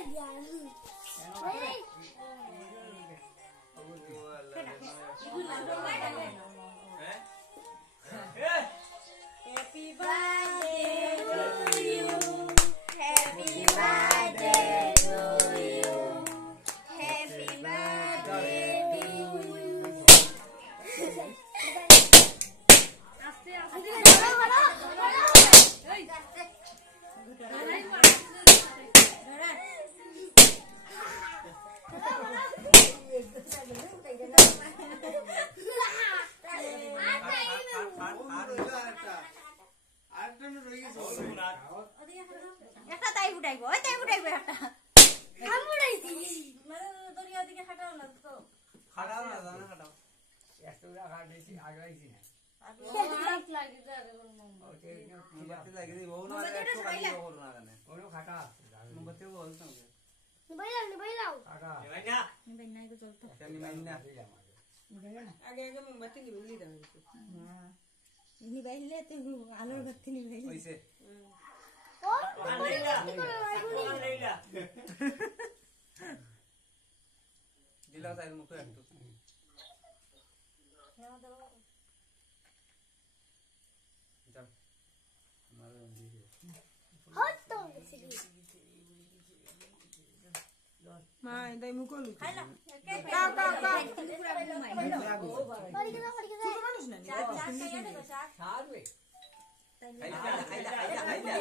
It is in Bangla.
Happy birthday to you. Happy birthday to you. Happy birthday to you. Aste একটা তাই ফুটাইবো ওই তাই ফুটাইবো একটা আমি ফুটাইছি মানে দরিয়া দিকে খাটাও না তো খাটাও না জানা খাটাও এতটা খাটাইছি আগাইছি না লাগ লাগি যাবে ওকে মোমবাতি লাগিয়ে দিব না একটু খালি ওর না জানে ওনো খাটা মোমবাতি বল তো নিবাইলাও খাটা নিবাই নাই গো চল তো নিবাই না আগে আগে মোমবাতি নিবলি দাও নিবাইলে তো আলোর বাতি নিবাইলে কইছে ও দিলাও তাই মুখে একটু যাও মারো দিয়ে হতো মা এদাই মুকলু খাইলা কাও কাও কাও পুরা ঘুমাই ছোট মানুষ না চা চা খাইয়া দেখো চা খাইলা খাইলা খাইলা